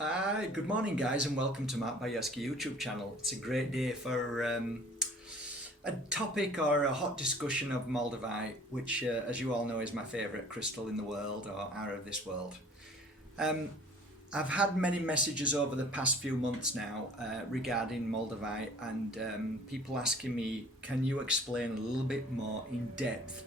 Hi, good morning, guys, and welcome to Mark Bajerski YouTube channel. It's a great day for a topic or a hot discussion of moldavite, which, as you all know, is my favourite crystal in the world or out of this world. Um, I've had many messages over the past few months now regarding moldavite, and people asking me, can you explain a little bit more in depth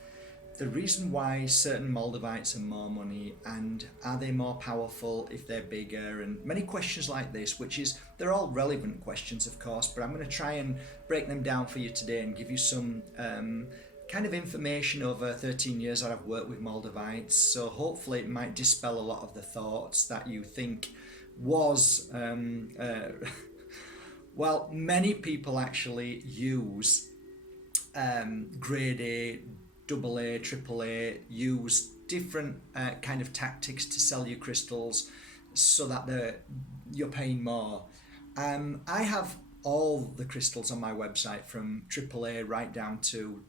the reason why certain moldavites are more money, and are they more powerful if they're bigger, and many questions like this, which is, they're all relevant questions of course, but I'm going to try and break them down for you today and give you some kind of information over 13 years that I've worked with moldavites. So hopefully it might dispel a lot of the thoughts that you think was well, many people actually use grade A, double A, triple A, use different kind of tactics to sell your crystals so that you're paying more. I have all the crystals on my website from triple A right down to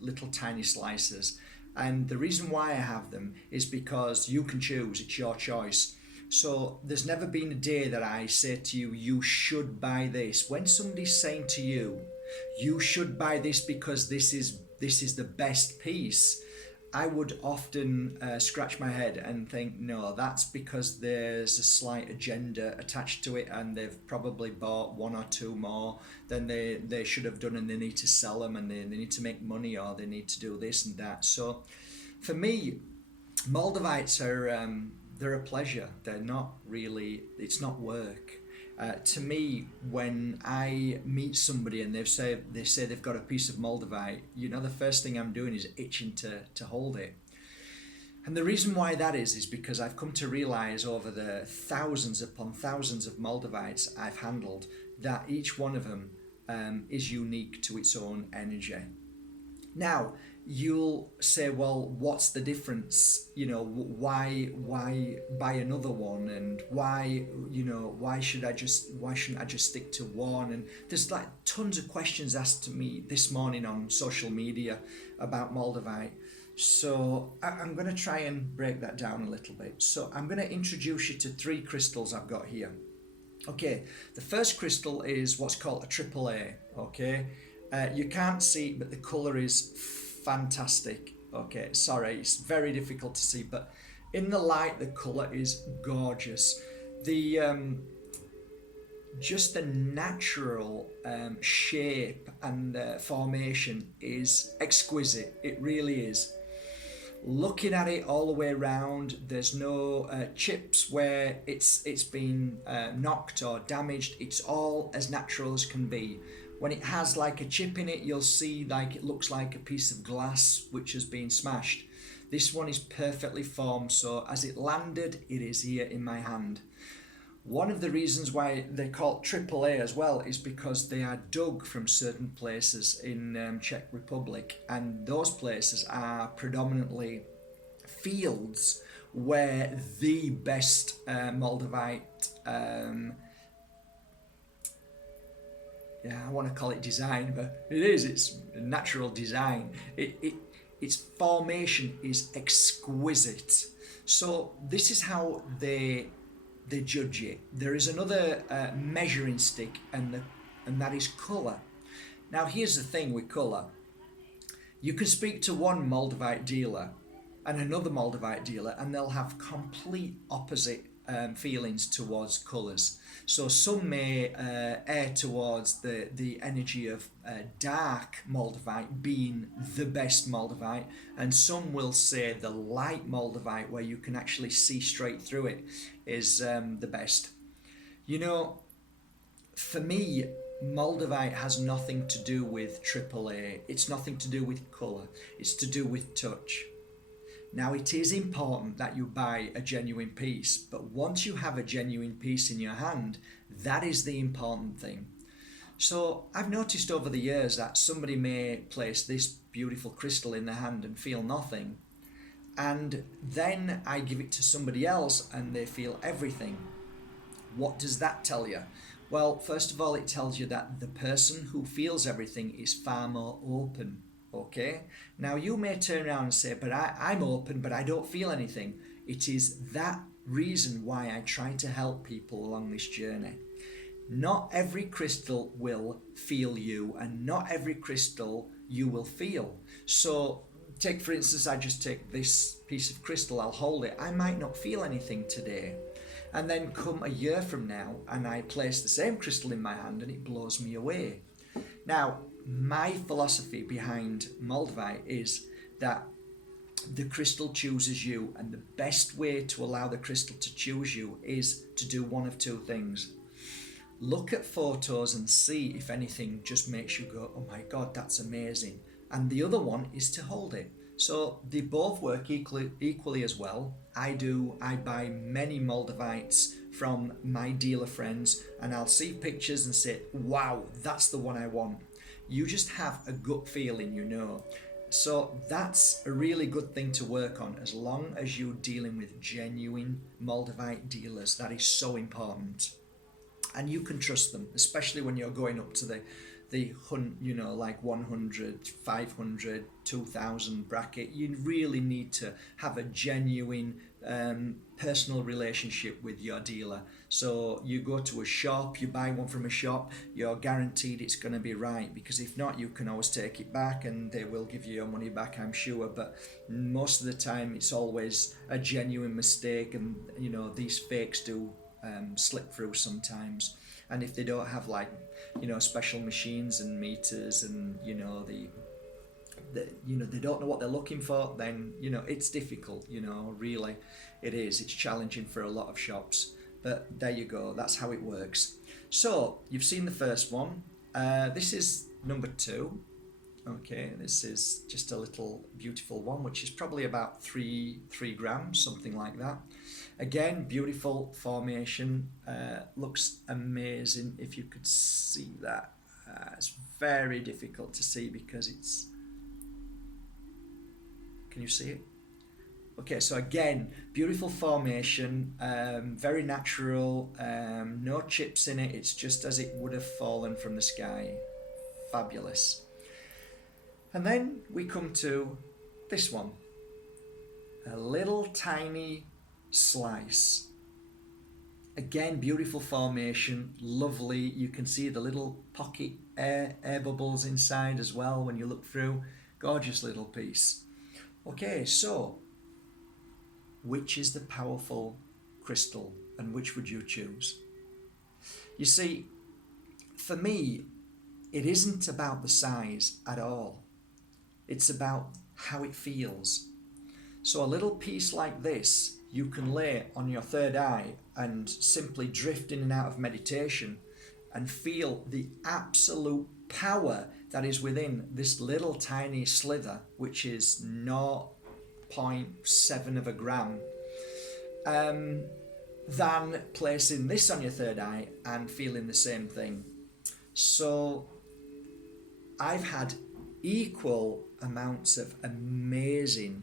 little tiny slices. And the reason why I have them is because you can choose, it's your choice. So there's never been a day that I say to you, you should buy this. When somebody's saying to you, you should buy this because this is the best piece, I would often scratch my head and think, no, that's because there's a slight agenda attached to it, and they've probably bought one or two more than they should have done, and they need to sell them, and they need to make money, or they need to do this and that. So for me, moldavites are they're a pleasure. They're not really, it's not work. To me, when I meet somebody and they say they've got a piece of moldavite, the first thing I'm doing is itching to hold it. And the reason why that is because I've come to realize over the thousands upon thousands of moldavites I've handled that each one of them is unique to its own energy. Now, you'll say, well, what's the difference? Why buy another one, and why shouldn't I just stick to one? And there's like tons of questions asked to me this morning on social media about moldavite. So I'm going to try and break that down a little bit. So I'm going to introduce you to three crystals I've got here. Okay, the first crystal is what's called a triple A. Okay, you can't see it, but the color is fantastic. Okay, sorry, it's very difficult to see, but in the light the color is gorgeous. The just the natural shape and formation is exquisite. It really is. Looking at it all the way around, there's no chips where it's been knocked or damaged. It's all as natural as can be. When it has like a chip in it, you'll see like it looks like a piece of glass which has been smashed. This one is perfectly formed, so as it landed, it is here in my hand. One of the reasons why they're called AAA as well is because they are dug from certain places in Czech Republic, and those places are predominantly fields where the best moldavite, I want to call it design, but it's natural design. Its formation is exquisite. So this is how they judge it. There is another measuring stick, and that is colour. Now here's the thing with colour. You can speak to one moldavite dealer and another moldavite dealer, and they'll have complete opposite feelings towards colours. So some may err towards the energy of dark moldavite being the best moldavite, and some will say the light moldavite, where you can actually see straight through it, is the best. For me, moldavite has nothing to do with AAA. It's nothing to do with colour. It's to do with touch. Now, it is important that you buy a genuine piece, but once you have a genuine piece in your hand, that is the important thing. So I've noticed over the years that somebody may place this beautiful crystal in their hand and feel nothing, and then I give it to somebody else and they feel everything. What does that tell you? Well, first of all, it tells you that the person who feels everything is far more open. Okay, now you may turn around and say, but I'm open, but I don't feel anything. It is that reason why I try to help people along this journey. Not every crystal will feel you, and not every crystal you will feel. So take, for instance, I just take this piece of crystal, I'll hold it, I might not feel anything today, and then come a year from now and I place the same crystal in my hand and it blows me away. Now, my philosophy behind Moldavite is that the crystal chooses you, and the best way to allow the crystal to choose you is to do one of two things. Look at photos and see if anything just makes you go, oh my God, that's amazing. And the other one is to hold it. So they both work equally as well. I buy many Moldavites from my dealer friends, and I'll see pictures and say, wow, that's the one I want. You just have a gut feeling, you know. So that's a really good thing to work on, as long as you're dealing with genuine Moldavite dealers. That is so important. And you can trust them, especially when you're going up to the like 100, 500, 2000 bracket. You really need to have a genuine personal relationship with your dealer. So you go to a shop, you buy one from a shop, you're guaranteed it's going to be right, because if not, you can always take it back and they will give you your money back, I'm sure. But most of the time it's always a genuine mistake, and you know, these fakes do slip through sometimes. And if they don't have, like, you know, special machines and meters, and you know, they don't know what they're looking for, then you know, it's difficult. You know, really it is, it's challenging for a lot of shops. But there you go, that's how it works. So you've seen the first one. This is number 2. Okay, this is just a little beautiful one, which is probably about 3 grams, something like that. Again, beautiful formation, looks amazing. If you could see that, it's very difficult to see because it's, can you see it? Okay, so again, beautiful formation, very natural, no chips in it, it's just as it would have fallen from the sky. Fabulous. And then we come to this one, a little tiny slice. Again, beautiful formation, lovely. You can see the little pocket air bubbles inside as well when you look through. Gorgeous little piece. Okay, so which is the powerful crystal, and which would you choose? You see, for me, it isn't about the size at all. It's about how it feels. So a little piece like this, you can lay on your third eye and simply drift in and out of meditation and feel the absolute power that is within this little tiny slither, which is 0.7 of a gram, than placing this on your third eye and feeling the same thing. So I've had equal amounts of amazing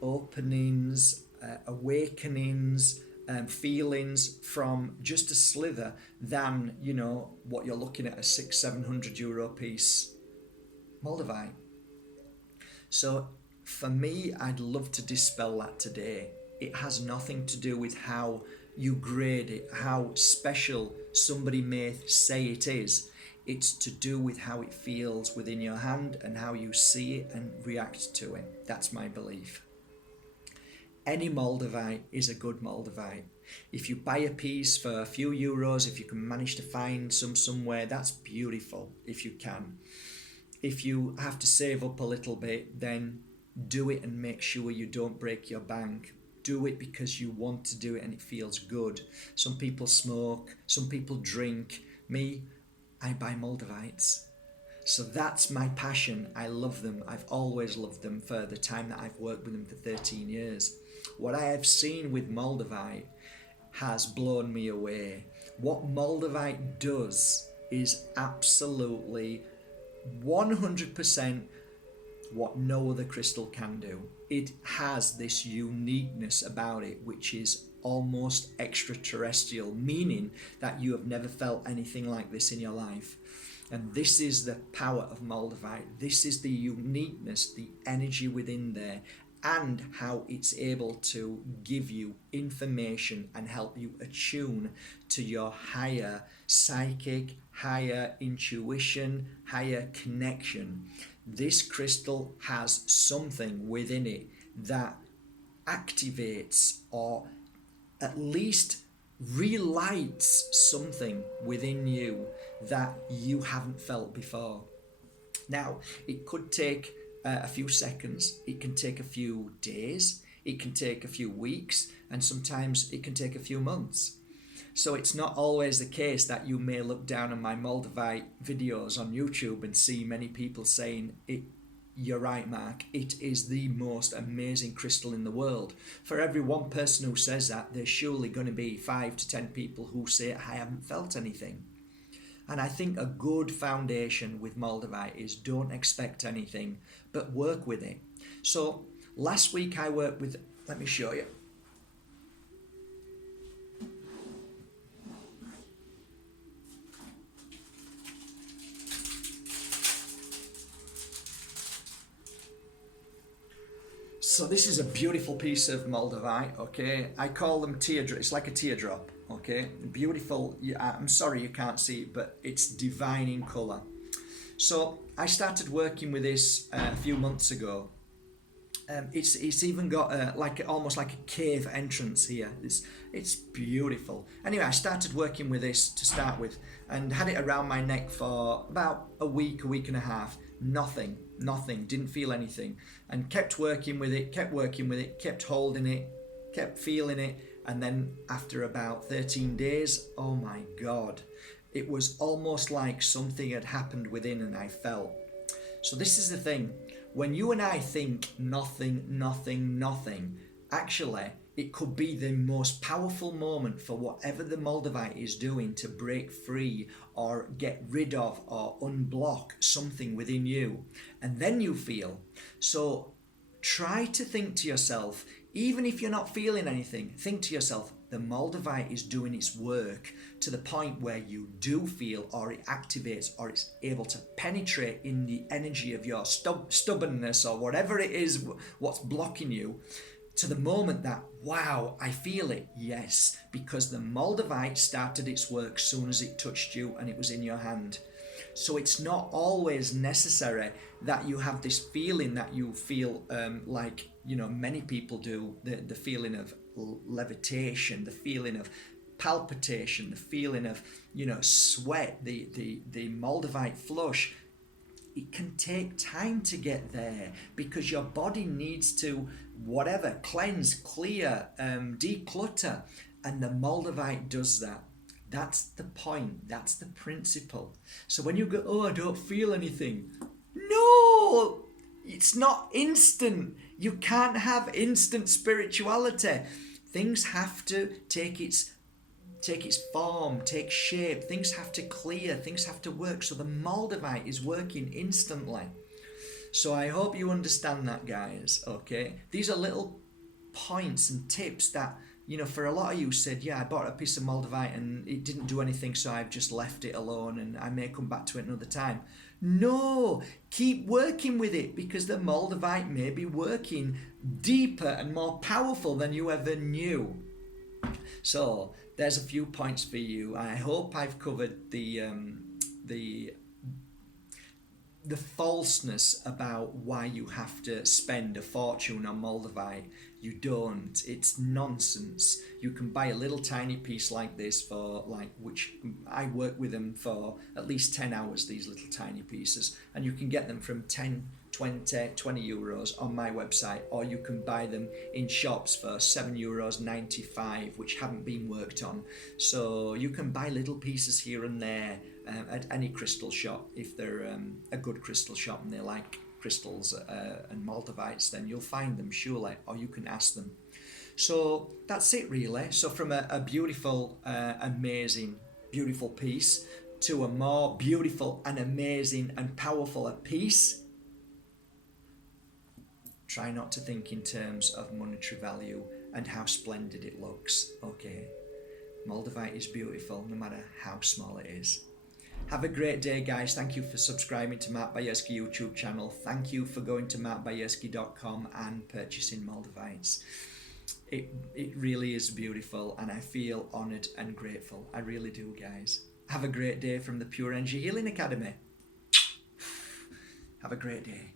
openings, awakenings, feelings from just a slither than, you know, what you're looking at, a 600-700 euro piece Moldavite. So for me, I'd love to dispel that today. It has nothing to do with how you grade it, how special somebody may say it is. It's to do with how it feels within your hand and how you see it and react to it. That's my belief. Any Moldavite is a good Moldavite. If you buy a piece for a few euros, if you can manage to find some somewhere, that's beautiful if you can. If you have to save up a little bit, then do it and make sure you don't break your bank. Do it because you want to do it and it feels good. Some people smoke, some people drink. Me, I buy Moldavites. So that's my passion. I love them. I've always loved them for the time that I've worked with them for 13 years. What I have seen with Moldavite has blown me away. What Moldavite does is absolutely 100% what no other crystal can do. It has this uniqueness about it, which is almost extraterrestrial, meaning that you have never felt anything like this in your life. And this is the power of Moldavite. This is the uniqueness, the energy within there. and how it's able to give you information and help you attune to your higher psychic, higher intuition, higher connection. This crystal has something within it that activates or at least relights something within you that you haven't felt before. Now, it could take a few seconds, it can take a few days, it can take a few weeks, and sometimes it can take a few months. So it's not always the case that you may look down on my Moldavite videos on YouTube and see many people saying, you're right, Mark, it is the most amazing crystal in the world. For every one person who says that, there's surely going to be 5 to 10 people who say, I haven't felt anything. And I think a good foundation with Moldavite is don't expect anything, but work with it. So last week I worked with, let me show you. So this is a beautiful piece of Moldavite, okay? I call them teardrop. It's like a teardrop, okay? Beautiful. I'm sorry you can't see it, but it's divine in colour. So I started working with this a few months ago. It's even got almost like a cave entrance here. It's beautiful. Anyway, I started working with this to start with and had it around my neck for about a week and a half. Nothing, didn't feel anything, and kept working with it, kept holding it, kept feeling it, and then after about 13 days, oh my God, it was almost like something had happened within and I felt. So this is the thing, when you and I think nothing, actually it could be the most powerful moment for whatever the Moldavite is doing to break free or get rid of or unblock something within you. And then you feel. So try to think to yourself, even if you're not feeling anything, think to yourself, the Moldavite is doing its work to the point where you do feel, or it activates, or it's able to penetrate in the energy of your stubbornness or whatever it is, what's blocking you, to the moment that, wow, I feel it. Yes, because the Moldavite started its work soon as it touched you and it was in your hand. So it's not always necessary that you have this feeling that you feel like, many people do, the feeling of levitation, the feeling of palpitation, the feeling of, sweat, the Moldavite flush. It can take time to get there because your body needs to cleanse, clear, declutter, and the Moldavite does that. That's the point. That's the principle. So when you go, oh, I don't feel anything. No, it's not instant. You can't have instant spirituality. Things have to take its form, take shape, things have to clear, things have to work. So the Moldavite is working instantly. So I hope you understand that, guys, okay? These are little points and tips that, for a lot of you said, yeah, I bought a piece of Moldavite and it didn't do anything, so I've just left it alone and I may come back to it another time. No, keep working with it because the Moldavite may be working deeper and more powerful than you ever knew. So there's a few points for you. I hope I've covered the falseness about why you have to spend a fortune on Moldavite. You don't. It's nonsense. You can buy a little tiny piece like this for which I work with them for at least 10 hours, these little tiny pieces, and you can get them from 10, 20 euros on my website, or you can buy them in shops for €7.95, which haven't been worked on. So you can buy little pieces here and there at any crystal shop. If they're a good crystal shop and they like crystals and Moldavites, then you'll find them surely, or you can ask them. So that's it really. So from a beautiful, amazing, beautiful piece to a more beautiful and amazing and powerful a piece, try not to think in terms of monetary value and how splendid it looks, okay? Moldavite is beautiful no matter how small it is. Have a great day, guys. Thank you for subscribing to Mark Bajerski YouTube channel. Thank you for going to markbajerski.com and purchasing Moldavites. It really is beautiful, and I feel honoured and grateful. I really do, guys. Have a great day from the Pure Energy Healing Academy. Have a great day.